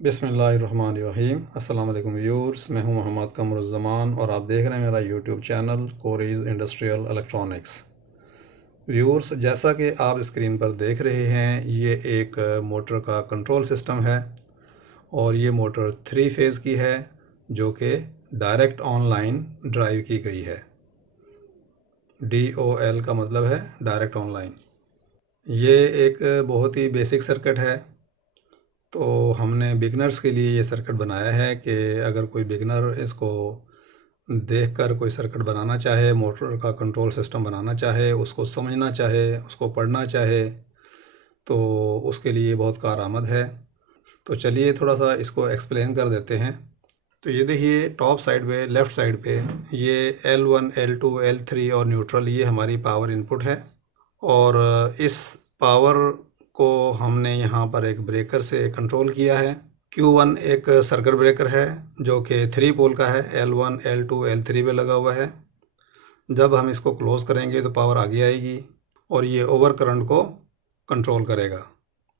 बिस्मिल्लाहिर्रहमानिर्रहीम। अस्सलाम वालेकुम व्यूअर्स, मैं हूं मोहम्मद कमरुज़्ज़मान और आप देख रहे हैं मेरा YouTube channel Cori's industrial electronics. Viewers, जैसा कि आप स्क्रीन पर देख रहे हैं, ये एक मोटर का कंट्रोल सिस्टम है और ये मोटर 3 फेज़ की है जो कि डायरेक्ट ऑनलाइन ड्राइव की गई है। DOL का मतलब है डायरेक्ट ऑनलाइन। ये एक बहुत ही बेसिक सर्किट है, तो हमने बिगनर्स के लिए ये सर्किट बनाया है कि अगर कोई बिगनर इसको देखकर कोई सर्किट बनाना चाहे, मोटर का कंट्रोल सिस्टम बनाना चाहे, उसको समझना चाहे, उसको पढ़ना चाहे, तो उसके लिए बहुत कारआमद है। तो चलिए थोड़ा सा इसको एक्सप्लेन कर देते हैं। तो ये देखिए, टॉप साइड पे, लेफ़्ट साइड पे ये L1, L2, L3 और न्यूट्रल, ये हमारी पावर इनपुट है। और इस पावर को हमने यहाँ पर एक ब्रेकर से कंट्रोल किया है। Q1 एक सर्किट ब्रेकर है जो कि 3 पोल का है, L1, L2, L3 पे लगा हुआ है। जब हम इसको क्लोज़ करेंगे तो पावर आगे आएगी और ये ओवर करंट को कंट्रोल करेगा,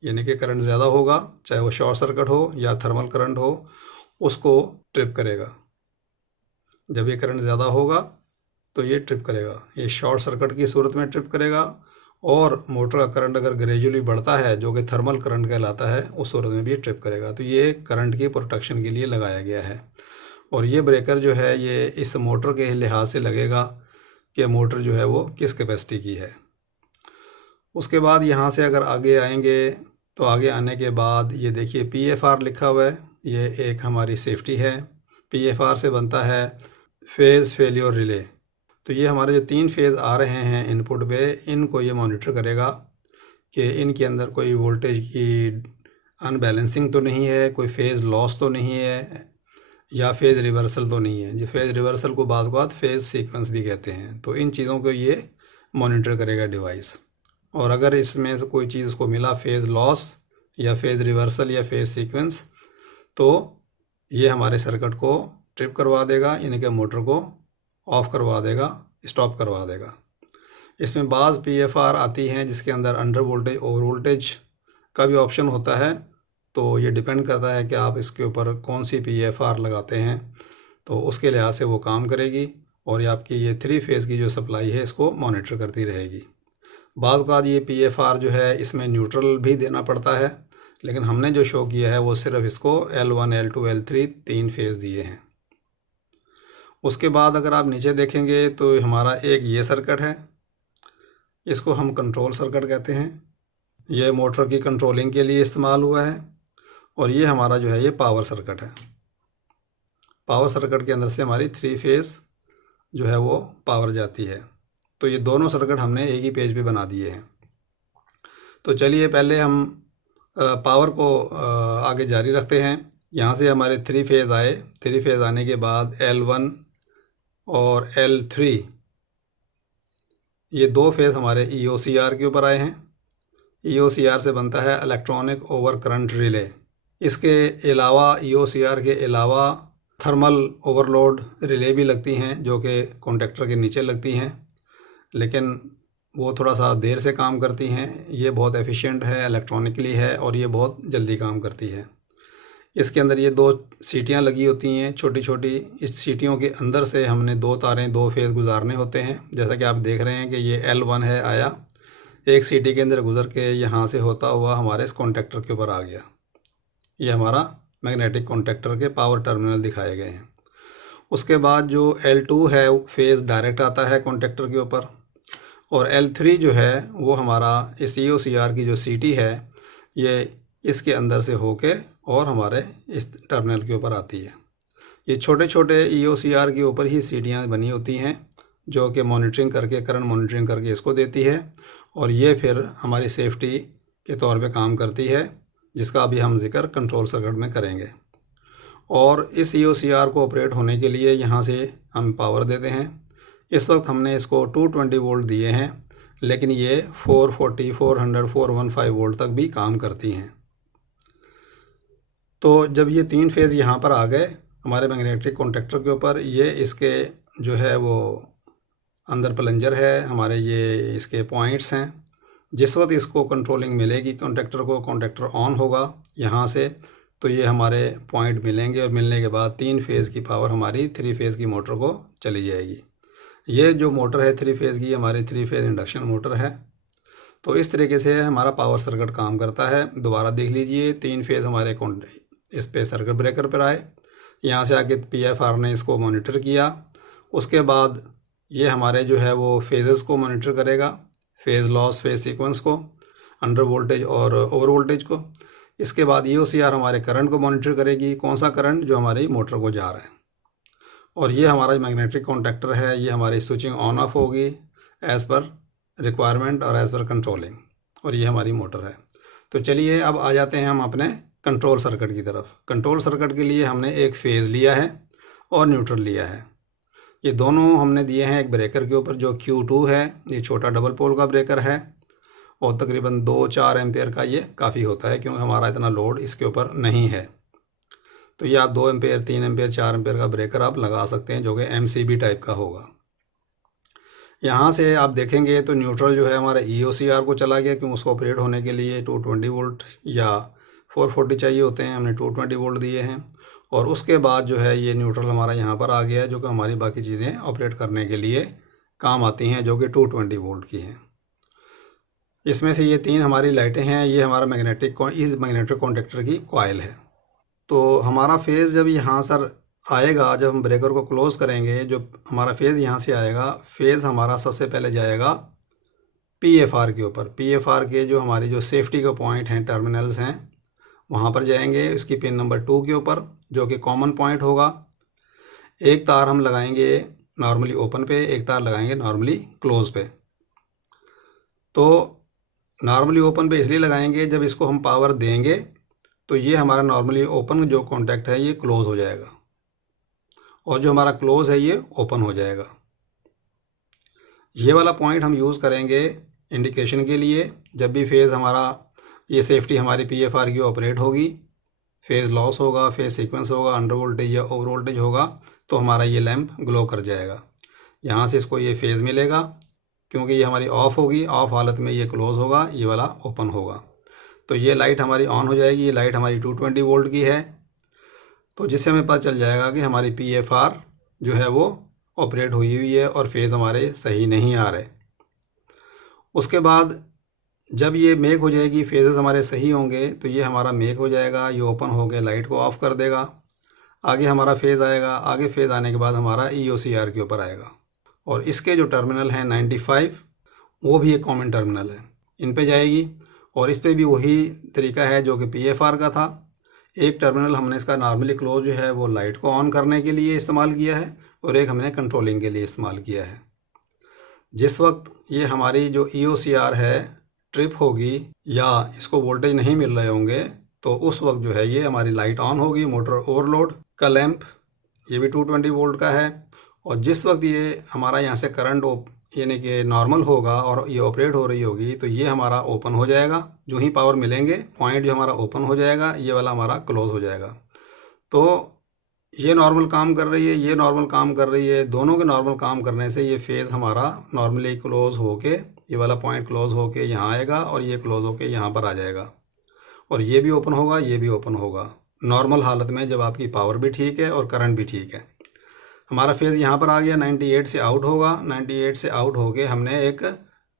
यानी कि करंट ज़्यादा होगा, चाहे वो शॉर्ट सर्किट हो या थर्मल करंट हो, उसको ट्रिप करेगा। जब ये करंट ज़्यादा होगा तो ये ट्रिप करेगा, ये शॉर्ट सर्किट की सूरत में ट्रिप करेगा। और मोटर का करंट अगर ग्रेजुअली बढ़ता है, जो कि थर्मल करंट कहलाता है, उस सूरत में भी ट्रिप करेगा। तो ये करंट की प्रोटेक्शन के लिए लगाया गया है। और ये ब्रेकर जो है, ये इस मोटर के लिहाज से लगेगा कि मोटर जो है वो किस कैपेसिटी की है। उसके बाद यहाँ से अगर आगे आएंगे तो आगे आने के बाद ये देखिए PFR लिखा हुआ है, ये एक हमारी सेफ्टी है। PFR से बनता है फेज़ फेलियर रिले। तो ये हमारे जो 3 फेज़ आ रहे हैं इनपुट पे, इनको ये मॉनिटर करेगा कि इनके अंदर कोई वोल्टेज की अनबैलेंसिंग तो नहीं है, कोई फेज़ लॉस तो नहीं है, या फेज़ रिवर्सल तो नहीं है। जो फेज़ रिवर्सल को बाज़ औक़ात फेज़ सीक्वेंस भी कहते हैं। तो इन चीज़ों को ये मॉनिटर करेगा डिवाइस। और अगर इसमें से कोई चीज़ को मिला फेज़ लॉस या फेज़ रिवर्सल या फेज़ सीक्वेंस, तो ये हमारे सर्किट को ट्रिप करवा देगा, यानी कि मोटर को ऑफ़ करवा देगा, स्टॉप करवा देगा। इसमें बाज़ PFR आती हैं जिसके अंदर अंडर वोल्टेज, ओवर वोल्टेज का भी ऑप्शन होता है। तो ये डिपेंड करता है कि आप इसके ऊपर कौन सी PFR लगाते हैं, तो उसके लिहाज से वो काम करेगी और ये आपकी ये 3 फेज़ की जो सप्लाई है इसको मॉनिटर करती रहेगी। बाज़ औक़ात ये PFR जो है, इसमें न्यूट्रल भी देना पड़ता है, लेकिन हमने जो शो किया है वो सिर्फ इसको L1, L2, L3 3 फेज़ दिए हैं। उसके बाद अगर आप नीचे देखेंगे तो हमारा एक ये सर्किट है, इसको हम कंट्रोल सर्किट कहते हैं। ये मोटर की कंट्रोलिंग के लिए इस्तेमाल हुआ है। और ये हमारा जो है ये पावर सर्किट है। पावर सर्किट के अंदर से हमारी 3 फेज़ जो है वो पावर जाती है। तो ये दोनों सर्किट हमने एक ही पेज पे बना दिए हैं। तो चलिए पहले हम पावर को आगे जारी रखते हैं। यहाँ से हमारे 3 फेज़ आए, 3 फेज़ आने के बाद L1 और L3, ये 2 फेज़ हमारे EOCR के ऊपर आए हैं। EOCR से बनता है इलेक्ट्रॉनिक ओवर करंट रिले। इसके अलावा EOCR के अलावा थर्मल ओवरलोड रिले भी लगती हैं, जो कि कॉन्टेक्टर के नीचे लगती हैं, लेकिन वो थोड़ा सा देर से काम करती हैं। ये बहुत एफिशिएंट है, इलेक्ट्रॉनिकली है और ये बहुत जल्दी काम करती है। इसके अंदर ये 2 सीटियां लगी होती हैं, छोटी छोटी। इस सीटियों के अंदर से हमने 2 तारें, 2 फेज़ गुजारने होते हैं। जैसा कि आप देख रहे हैं कि ये L1 है, आया एक सीटी के अंदर गुजर के यहाँ से होता हुआ हमारे इस कॉन्टेक्टर के ऊपर आ गया। ये हमारा मैग्नेटिक कॉन्टेक्टर के पावर टर्मिनल दिखाए गए हैं। उसके बाद जो L2 है, फेज़ डायरेक्ट आता है कॉन्टेक्टर के ऊपर। और L3 जो है वो हमारा इस EOCR की जो सीटी है, ये इसके अंदर से होके और हमारे इस टर्मिनल के ऊपर आती है। ये छोटे छोटे EOCR के ऊपर ही सीटियाँ बनी होती हैं, जो कि मॉनिटरिंग करके, करंट मॉनिटरिंग करके इसको देती है। और ये फिर हमारी सेफ्टी के तौर पे काम करती है, जिसका अभी हम जिक्र कंट्रोल सर्किट में करेंगे। और इस EOCR को ऑपरेट होने के लिए यहाँ से हम पावर देते हैं। इस वक्त हमने इसको 220 वोल्ट दिए हैं, लेकिन ये 440, 400, 415 वोल्ट तक भी काम करती हैं। तो जब ये 3 फेज़ यहाँ पर आ गए हमारे मैग्नेटिक कॉन्टेक्टर के ऊपर, ये इसके जो है वो अंदर प्लंजर है, हमारे ये इसके पॉइंट्स हैं। जिस वक्त इसको कंट्रोलिंग मिलेगी कॉन्टेक्टर को, कॉन्टेक्टर ऑन होगा, यहाँ से तो ये हमारे पॉइंट मिलेंगे और मिलने के बाद 3 फेज़ की पावर हमारी 3 फेज़ की मोटर को चली जाएगी। ये जो मोटर है 3 फेज़ की, हमारी 3 फेज़ इंडक्शन मोटर है। तो इस तरीके से हमारा पावर सर्किट काम करता है। दोबारा देख लीजिए, 3 फेज़ हमारे इस पे सर्किट ब्रेकर पर आए, यहाँ से आके पीएफआर ने इसको मॉनिटर किया। उसके बाद ये हमारे जो है वो फेजेस को मॉनिटर करेगा, फेज़ लॉस, फेज़ सीक्वेंस को, अंडर वोल्टेज और ओवर वोल्टेज को। इसके बाद ईओसीआर हमारे करंट को मॉनिटर करेगी, कौन सा करंट जो हमारी मोटर को जा रहा है। और ये हमारा मैग्नेटिक कॉन्टैक्टर है, ये हमारी स्विचिंग ऑन ऑफ होगी एज़ पर रिक्वायरमेंट और एज़ पर कंट्रोलिंग। और ये हमारी मोटर है। तो चलिए अब आ जाते हैं हम अपने कंट्रोल सर्किट की तरफ। कंट्रोल सर्किट के लिए हमने एक फेज़ लिया है और न्यूट्रल लिया है। ये दोनों हमने दिए हैं एक ब्रेकर के ऊपर जो Q2 है। ये छोटा डबल पोल का ब्रेकर है और तकरीबन 2-4 एम्पेयर का ये काफ़ी होता है, क्योंकि हमारा इतना लोड इसके ऊपर नहीं है। तो ये आप 2 एम्पेयर, 3 एम्पेयर, 4 एम्पेयर का ब्रेकर आप लगा सकते हैं, जो कि MCB टाइप का होगा। यहाँ से आप देखेंगे तो न्यूट्रल जो है हमारा EOCR को चला गया, क्योंकि उसको ऑपरेट होने के लिए 220 वोल्ट या 440 चाहिए होते हैं, हमने 220 वोल्ट दिए हैं। और उसके बाद जो है ये न्यूट्रल हमारा यहाँ पर आ गया है, जो कि हमारी बाकी चीज़ें ऑपरेट करने के लिए काम आती हैं, जो कि 220 वोल्ट की हैं। इसमें से ये 3 हमारी लाइटें हैं, ये हमारा इस मैग्नेटिक कॉन्टैक्टर की कॉइल है। तो हमारा फेज़ जब यहाँ सर आएगा, जब हम ब्रेकर को क्लोज़ करेंगे, जो हमारा फेज़ यहाँ से आएगा, फेज़ हमारा सबसे पहले जाएगा पीएफआर के ऊपर। पीएफआर के जो हमारी जो सेफ्टी के पॉइंट हैं, टर्मिनल्स हैं, वहाँ पर जाएंगे इसकी पिन नंबर 2 के ऊपर, जो कि कॉमन पॉइंट होगा। एक तार हम लगाएंगे नॉर्मली ओपन पे, एक तार लगाएंगे नॉर्मली क्लोज़ पे। तो नॉर्मली ओपन पे इसलिए लगाएंगे, जब इसको हम पावर देंगे तो ये हमारा नॉर्मली ओपन जो कॉन्टैक्ट है ये क्लोज़ हो जाएगा, और जो हमारा क्लोज़ है ये ओपन हो जाएगा। ये वाला पॉइंट हम यूज़ करेंगे इंडिकेशन के लिए, जब भी फेज़ हमारा ये सेफ्टी हमारी पीएफआर की ऑपरेट होगी, फेज़ लॉस होगा, फेज़ सीक्वेंस होगा, अंडर वोल्टेज या ओवर वोल्टेज होगा, तो हमारा ये लैंप ग्लो कर जाएगा। यहाँ से इसको ये फेज़ मिलेगा, क्योंकि ये हमारी ऑफ़ होगी, ऑफ हालत में ये क्लोज़ होगा, ये वाला ओपन होगा। तो ये लाइट हमारी ऑन हो जाएगी। ये लाइट हमारी 220 वोल्ट की है, तो जिससे हमें पता चल जाएगा कि हमारी पीएफआर जो है वो ऑपरेट हुई हुई है और फेज़ हमारे सही नहीं आ रहे। उसके बाद जब ये मेक हो जाएगी, फेजेस हमारे सही होंगे, तो ये हमारा मेक हो जाएगा, ये ओपन हो गया, लाइट को ऑफ़ कर देगा। आगे हमारा फेज़ आएगा, आगे फेज़ आने के बाद हमारा EOCR के ऊपर आएगा। और इसके जो टर्मिनल हैं 95, वो भी एक कॉमन टर्मिनल है, इन पे जाएगी। और इस पे भी वही तरीका है जो कि पीएफआर का था। एक टर्मिनल हमने इसका नॉर्मली क्लोज जो है वो लाइट को ऑन करने के लिए इस्तेमाल किया है, और एक हमने कंट्रोलिंग के लिए इस्तेमाल किया है। जिस वक्त ये हमारी जो EOCR है ट्रिप होगी या इसको वोल्टेज नहीं मिल रहे होंगे, तो उस वक्त जो है ये हमारी लाइट ऑन होगी। मोटर ओवरलोड का लैंप ये भी 220 वोल्ट का है। और जिस वक्त ये हमारा यहाँ से करंट यानी कि नॉर्मल होगा और ये ऑपरेट हो रही होगी, तो ये हमारा ओपन हो जाएगा। जो ही पावर मिलेंगे, पॉइंट जो हमारा ओपन हो जाएगा, ये वाला हमारा क्लोज हो जाएगा। तो ये नॉर्मल काम कर रही है, ये नॉर्मल काम कर रही है। दोनों के नॉर्मल काम करने से ये फेज़ हमारा नॉर्मली क्लोज होके, ये वाला पॉइंट क्लोज होके यहाँ आएगा, और ये क्लोज होके यहाँ पर आ जाएगा। और ये भी ओपन होगा, ये भी ओपन होगा, नॉर्मल हालत में, जब आपकी पावर भी ठीक है और करंट भी ठीक है। हमारा फेज़ यहाँ पर आ गया, 98 से आउट होगा। 98 से आउट होके हमने एक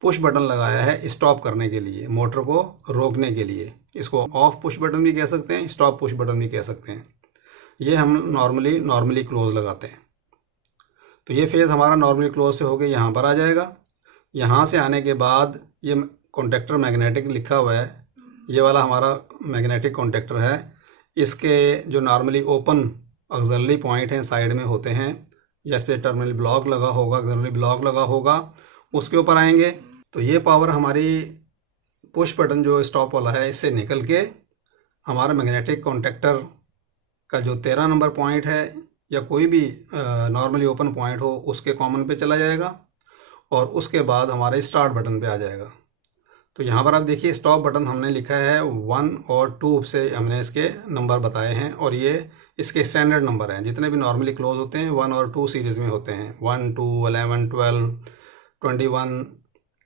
पुश बटन लगाया है स्टॉप करने के लिए, मोटर को रोकने के लिए। इसको ऑफ पुश बटन भी कह सकते हैं, स्टॉप पुश बटन भी कह सकते हैं। ये हम नॉर्मली क्लोज लगाते हैं। तो ये फेज़ हमारा नॉर्मली क्लोज से होके यहाँ पर आ जाएगा। यहाँ से आने के बाद ये कॉन्टैक्टर मैग्नेटिक लिखा हुआ है, ये वाला हमारा मैग्नेटिक कॉन्टैक्टर है। इसके जो नॉर्मली ओपन ऑक्सिलरी पॉइंट हैं साइड में होते हैं, या इस पर टर्मिनल ब्लॉक लगा होगा, ऑक्सिलरी ब्लॉक लगा होगा, उसके ऊपर आएंगे। तो ये पावर हमारी पुश बटन जो स्टॉप वाला है, इससे निकल के हमारा मैग्नेटिक कॉन्टैक्टर का जो 13 नंबर पॉइंट है, या कोई भी नॉर्मली ओपन पॉइंट हो, उसके कॉमन पे चला जाएगा, और उसके बाद हमारे स्टार्ट बटन पे आ जाएगा। तो यहाँ पर आप देखिए, स्टॉप बटन हमने लिखा है 1 और 2 से हमने इसके नंबर बताए हैं, और ये इसके स्टैंडर्ड नंबर हैं। जितने भी नॉर्मली क्लोज होते हैं 1 और 2 सीरीज़ में होते हैं। 1, 2, 11, 12, 21,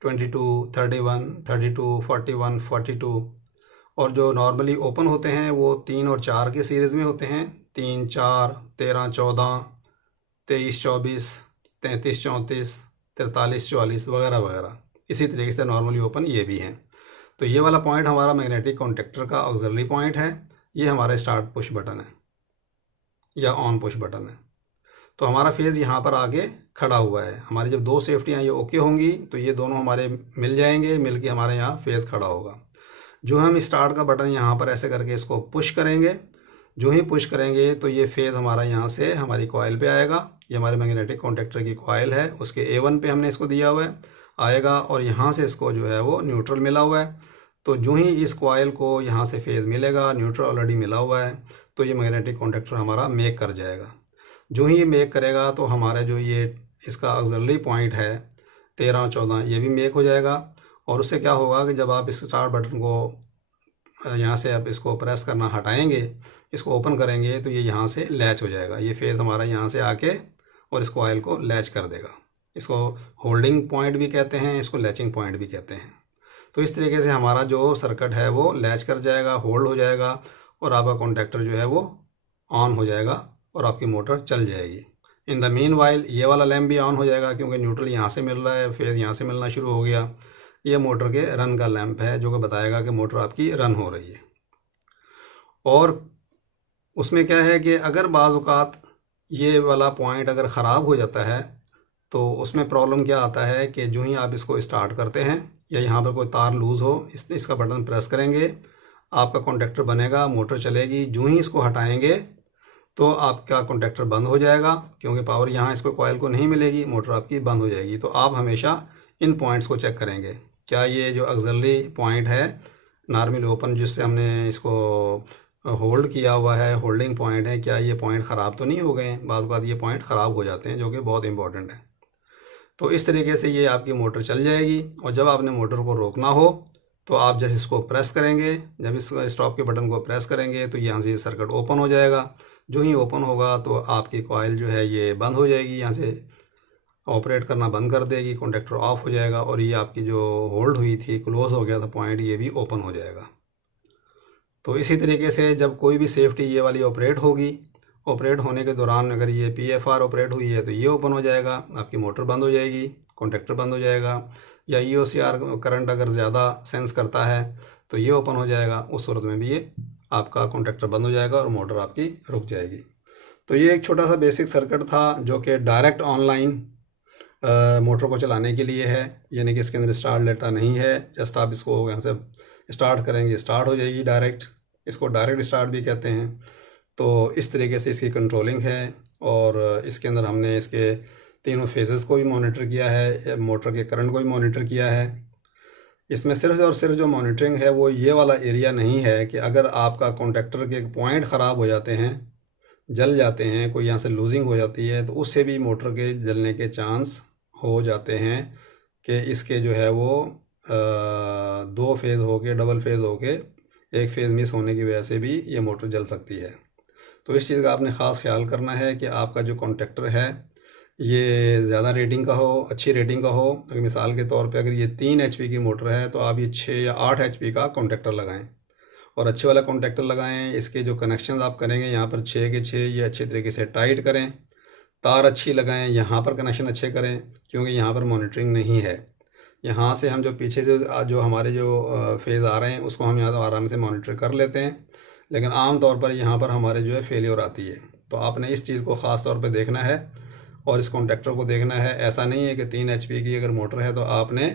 22, 31, 32, 41, 42, और जो नॉर्मली ओपन होते हैं वो 3 और 4 के सीरीज़ में होते हैं, 3, 4, 13, 14, 23, 24, 33, 34, 43, 44 वगैरह वगैरह। इसी तरीके से नॉर्मली ओपन ये भी हैं। तो ये वाला पॉइंट हमारा मैग्नेटिक कॉन्टेक्टर का ऑक्सिलरी पॉइंट है। ये हमारा स्टार्ट पुश बटन है या ऑन पुश बटन है। तो हमारा फेज़ यहाँ पर आगे खड़ा हुआ है। हमारी जब दो सेफ्टियाँ ये ओके होंगी तो ये दोनों हमारे मिल जाएंगे, मिल के हमारे यहाँ फेज़ खड़ा होगा। जो हम स्टार्ट का बटन यहाँ पर ऐसे करके इसको पुश करेंगे, जो ही पुश करेंगे तो ये फेज़ हमारा यहाँ से हमारी कॉइल पे आएगा। ये हमारे मैग्नेटिक कॉन्टेक्टर की कॉइल है, उसके A1 पे हमने इसको दिया हुआ है, आएगा और यहाँ से इसको जो है वो न्यूट्रल मिला हुआ है। तो जो ही इस कॉइल को यहाँ से फेज़ मिलेगा, न्यूट्रल ऑलरेडी मिला हुआ है, तो ये मैग्नेटिक कॉन्टेक्टर हमारा मेक कर जाएगा। जो ही ये मेक करेगा तो हमारा जो ये इसका ऑक्सिलरी पॉइंट है 13 और 14 ये भी मेक हो जाएगा। और उससे क्या होगा कि जब आप इस स्टार्ट बटन को यहाँ से आप इसको प्रेस करना हटाएंगे, इसको ओपन करेंगे तो ये यहाँ से लैच हो जाएगा। ये फेज़ हमारा यहाँ से आके और इस कॉइल को लैच कर देगा। इसको होल्डिंग पॉइंट भी कहते हैं, इसको लैचिंग पॉइंट भी कहते हैं। तो इस तरीके से हमारा जो सर्किट है वो लैच कर जाएगा, होल्ड हो जाएगा और आपका कॉन्टेक्टर जो है वो ऑन हो जाएगा और आपकी मोटर चल जाएगी। इन द मीन वाइल ये वाला लैम्प भी ऑन हो जाएगा, क्योंकि न्यूट्रल यहाँ से मिल रहा है, फेज़ यहाँ से मिलना शुरू हो गया। ये मोटर के रन का लैंप है जो कि बताएगा कि मोटर आपकी रन हो रही है। और उसमें क्या है कि अगर बाज़ औक़ात ये वाला पॉइंट अगर ख़राब हो जाता है तो उसमें प्रॉब्लम क्या आता है कि जो ही आप इसको स्टार्ट करते हैं या यहाँ पर कोई तार लूज़ हो, इसका बटन प्रेस करेंगे, आपका कॉन्टेक्टर बनेगा, मोटर चलेगी। जो ही इसको हटाएंगे तो आपका कॉन्टेक्टर बंद हो जाएगा, क्योंकि पावर यहाँ इसको कॉइल को नहीं मिलेगी, मोटर आपकी बंद हो जाएगी। तो आप हमेशा इन पॉइंट्स को चेक करेंगे, क्या ये जो ऑक्सिलरी पॉइंट है नॉर्मल ओपन जिससे हमने इसको होल्ड किया हुआ है, होल्डिंग पॉइंट है, क्या ये पॉइंट ख़राब तो नहीं हो गए हैं। बाज़ बात ये पॉइंट ख़राब हो जाते हैं, जो कि बहुत इंपॉर्टेंट है। तो इस तरीके से ये आपकी मोटर चल जाएगी। और जब आपने मोटर को रोकना हो तो आप जैसे इसको प्रेस करेंगे, जब इस स्टॉप के बटन को प्रेस करेंगे तो यहाँ से ये सर्किट ओपन हो जाएगा। जो ही ओपन होगा तो आपकी कॉइल जो है ये बंद हो जाएगी, यहाँ से ऑपरेट करना बंद कर देगी, कॉन्टेक्टर ऑफ हो जाएगा और ये आपकी जो होल्ड हुई थी, क्लोज़ हो गया था पॉइंट, ये भी ओपन हो जाएगा। तो इसी तरीके से जब कोई भी सेफ्टी ये वाली ऑपरेट होगी, ऑपरेट होने के दौरान अगर ये PFR ऑपरेट हुई है तो ये ओपन हो जाएगा, आपकी मोटर बंद हो जाएगी, कॉन्टेक्टर बंद हो जाएगा। या EOCR करंट अगर ज़्यादा सेंस करता है तो ये ओपन हो जाएगा, उस सूरत में भी ये आपका कॉन्टेक्टर बंद हो जाएगा और मोटर आपकी रुक जाएगी। तो ये एक छोटा सा बेसिक सर्किट था जो कि डायरेक्ट ऑनलाइन मोटर को चलाने के लिए है, यानी कि इसके अंदर स्टार्ट लेटर नहीं है। जस्ट आप इसको यहाँ से स्टार्ट करेंगे, स्टार्ट हो जाएगी डायरेक्ट, इसको डायरेक्ट स्टार्ट भी कहते हैं। तो इस तरीके से इसकी कंट्रोलिंग है। और इसके अंदर हमने इसके तीनों फेजेस को भी मॉनिटर किया है, मोटर के करंट को भी मॉनिटर किया है। इसमें सिर्फ और सिर्फ जो मॉनिटरिंग है वो ये वाला एरिया नहीं है कि अगर आपका कॉन्टेक्टर के पॉइंट ख़राब हो जाते हैं, जल जाते हैं, कोई यहाँ से लूजिंग हो जाती है, तो उससे भी मोटर के जलने के चांस हो जाते हैं कि इसके जो है वो 2 फेज़ हो के, डबल फेज़ हो के, एक फेज़ मिस होने की वजह से भी ये मोटर जल सकती है। तो इस चीज़ का आपने ख़ास ख्याल करना है कि आपका जो कॉन्टेक्टर है ये ज़्यादा रेटिंग का हो, अच्छी रेटिंग का हो। अगर मिसाल के तौर पे अगर ये 3 HP की मोटर है तो आप ये 6 या 8 HP का कॉन्टेक्टर लगाएं और अच्छे वाला कॉन्टेक्टर लगाएं। इसके जो कनेक्शन आप करेंगे यहाँ पर 6 के 6 ये अच्छे तरीके से टाइट करें, तार अच्छी लगाएं, यहाँ पर कनेक्शन अच्छे करें, क्योंकि यहाँ पर मॉनिटरिंग नहीं है। यहाँ से हम जो पीछे से जो हमारे जो फेज़ आ रहे हैं उसको हम यहाँ आराम से मॉनिटर कर लेते हैं, लेकिन आम तौर पर यहाँ पर हमारे जो है फेलियर आती है। तो आपने इस चीज़ को ख़ास तौर पे देखना है और इस कॉन्टेक्टर को देखना है। ऐसा नहीं है कि 3 HP की अगर मोटर है तो आपने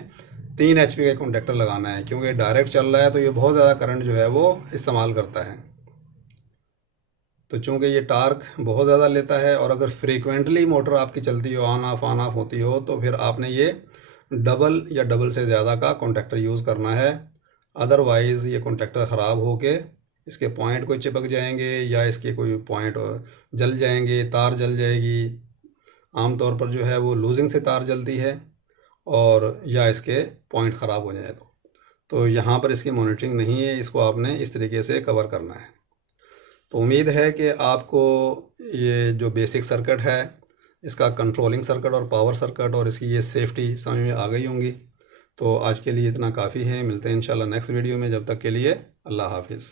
3 HP का कॉन्टेक्टर लगाना है, क्योंकि डायरेक्ट चल रहा है तो ये बहुत ज़्यादा करंट जो है वो इस्तेमाल करता है। तो चूँकि ये टार्क बहुत ज़्यादा लेता है और अगर फ्रीक्वेंटली मोटर आपकी चलती हो, ऑन ऑफ होती हो, तो फिर आपने ये डबल या डबल से ज़्यादा का कॉन्टेक्टर यूज़ करना है। अदरवाइज़ ये कॉन्टेक्टर ख़राब हो के इसके पॉइंट कोई चिपक जाएंगे या इसके कोई पॉइंट जल जाएंगे, तार जल जाएगी। आमतौर पर जो है वो लूजिंग से तार जलती है और या इसके पॉइंट ख़राब हो जाए तो यहाँ पर इसकी मॉनिटरिंग नहीं है, इसको आपने इस तरीके से कवर करना है। तो उम्मीद है कि आपको ये जो बेसिक सर्किट है, इसका कंट्रोलिंग सर्किट और पावर सर्किट और इसकी ये सेफ्टी समझ में आ गई होंगी। तो आज के लिए इतना काफ़ी है, मिलते हैं इंशाल्लाह नेक्स्ट वीडियो में। जब तक के लिए अल्लाह हाफिज़।